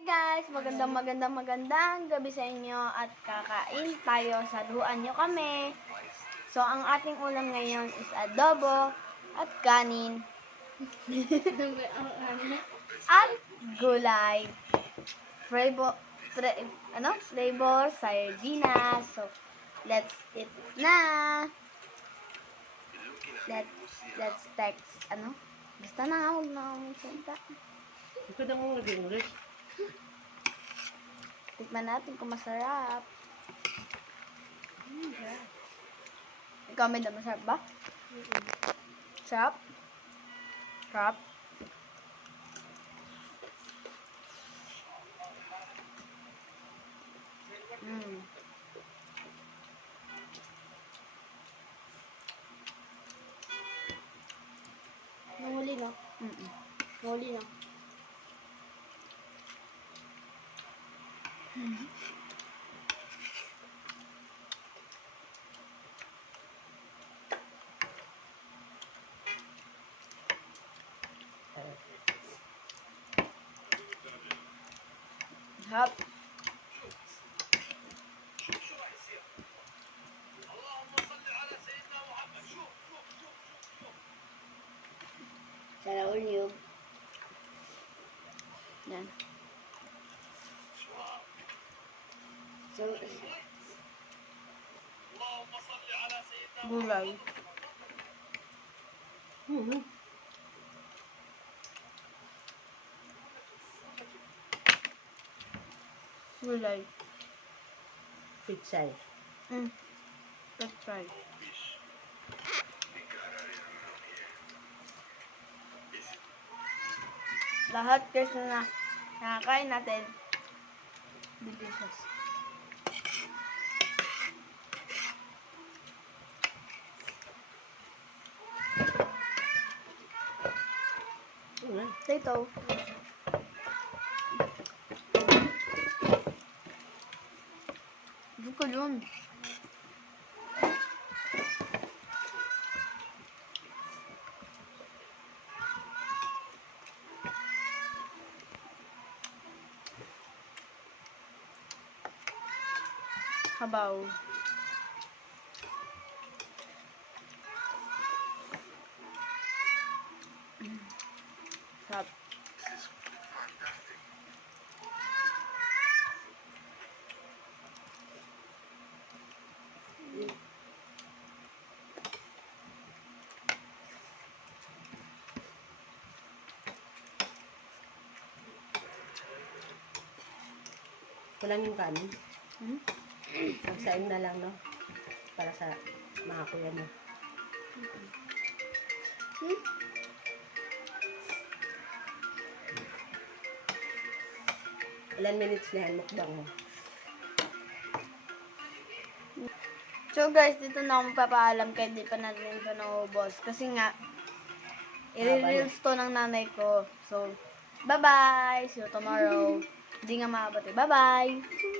Guys, magandang gabi sa inyo at kakain tayo. Saluhan nyo kami. So, ang ating ulam ngayon is adobo at kanin at gulay. Flavor sardinas. So, let's eat na. Let's text, basta na, huwag na akong salita. Ito na mong nag-English. Tikman natin kung masarap. Ikaw, may masarap ba? Sarap? Sarap? Nahuli na. Nahuli na. Hop. Sana all you. Yan. So, gulay. Gulay. Pizza. Let's try. Lahat guys na nakakain natin. Delicious. Potato. Hindi ko yun. Habaw. Sarap. Walang yung kanin. Pagsain na lang, no? Para sa mga kuya mo. Ilan minutes na yan, mukbang mo? So guys, dito na akong papaalam kaya di pa natin ito naubos. Kasi nga, i-reels to ng nanay ko. So, bye-bye! See you tomorrow. Hindi nga maabot eh. Bye-bye!